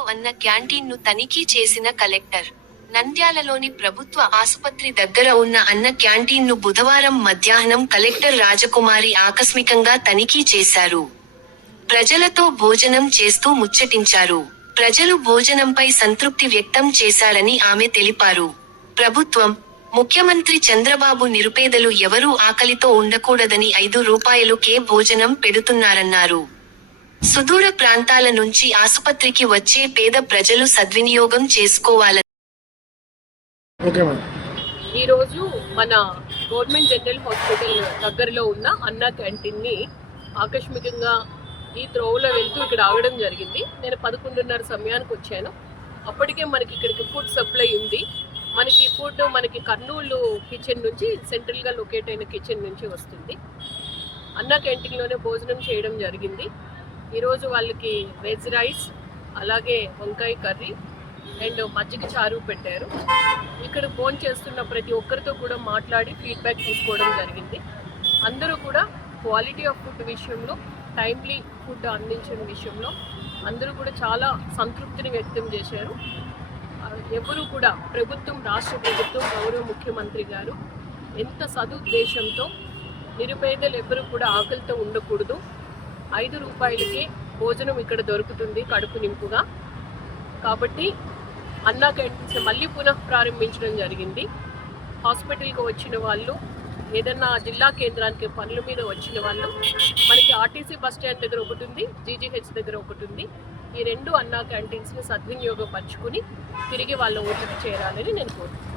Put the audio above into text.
అన్న క్యాంటీన్ను తనిఖీ చేసిన కలెక్టర్. నంద్యాలలోని ప్రభుత్వ ఆసుపత్రి దగ్గర ఉన్న అన్న క్యాంటీన్ను బుధవారం మధ్యాహ్నం కలెక్టర్ రాజకుమారి ఆకస్మికంగా తనిఖీ చేశారు. ప్రజలతో భోజనం చేస్తూ ముచ్చటించారు. ప్రజలు భోజనంపై సంతృప్తి వ్యక్తం చేశారని ఆమె తెలిపారు. ప్రభుత్వం, ముఖ్యమంత్రి చంద్రబాబు నిరుపేదలు ఎవరూ ఆకలితో ఉండకూడదని ₹5కే భోజనం పెడుతున్నారన్నారు. సుదూర ప్రాంతాల నుంచి ఆసుపత్రికి వచ్చే పేద ప్రజలు సద్వినియోగం చేసుకోవాలని. ఈరోజు మన గవర్నమెంట్ జనరల్ హాస్పిటల్ దగ్గరలో ఉన్న అన్న క్యాంటీన్ని ఆకస్మికంగా ఈ త్రోవలో వెళ్తూ ఇక్కడ ఆగడం జరిగింది. నేను 11:30 సమయానికి వచ్చాను. అప్పటికే మనకి ఇక్కడికి ఫుడ్ సప్లై ఉంది. మనకి ఫుడ్ మనకి కర్నూలు కిచెన్ నుంచి, సెంట్రల్గా లొకేట్ అయిన కిచెన్ నుంచి వస్తుంది. అన్న క్యాంటీన్లోనే భోజనం చేయడం జరిగింది. ఈరోజు వాళ్ళకి వెజ్ రైస్, అలాగే వంకాయ కర్రీ అండ్ మజ్జిగ చారు పెట్టారు. ఇక్కడ ఫోన్ చేస్తున్న ప్రతి ఒక్కరితో కూడా మాట్లాడి ఫీడ్బ్యాక్ తీసుకోవడం జరిగింది. అందరూ కూడా క్వాలిటీ ఆఫ్ ఫుడ్ విషయంలో, టైమ్లీ ఫుడ్ అందించిన విషయంలో అందరూ కూడా చాలా సంతృప్తిని వ్యక్తం చేశారు. ఎవరు కూడా ప్రభుత్వం, రాష్ట్ర ప్రభుత్వం, గౌరవ ముఖ్యమంత్రి గారు ఎంత సదుద్దేశంతో నిరుపేదలు ఎవరు కూడా ఆకలితో ఉండకూడదు, ₹5కే భోజనం ఇక్కడ దొరుకుతుంది కడుపు నింపుగా. కాబట్టి అన్నా క్యాంటీన్స్ మళ్ళీ పునః ప్రారంభించడం జరిగింది. హాస్పిటల్కి వచ్చిన వాళ్ళు, ఏదన్నా జిల్లా కేంద్రానికి పనుల మీద వచ్చిన వాళ్ళు, మనకి ఆర్టీసీ బస్ స్టాండ్ దగ్గర ఒకటి ఉంది, జీజీహెచ్ దగ్గర ఒకటి ఉంది. ఈ 2 అన్నా క్యాంటీన్స్ని సద్వినియోగపరుచుకుని తిరిగి వాళ్ళ ఊరికి చేరాలని నేను కోరుతున్నాను.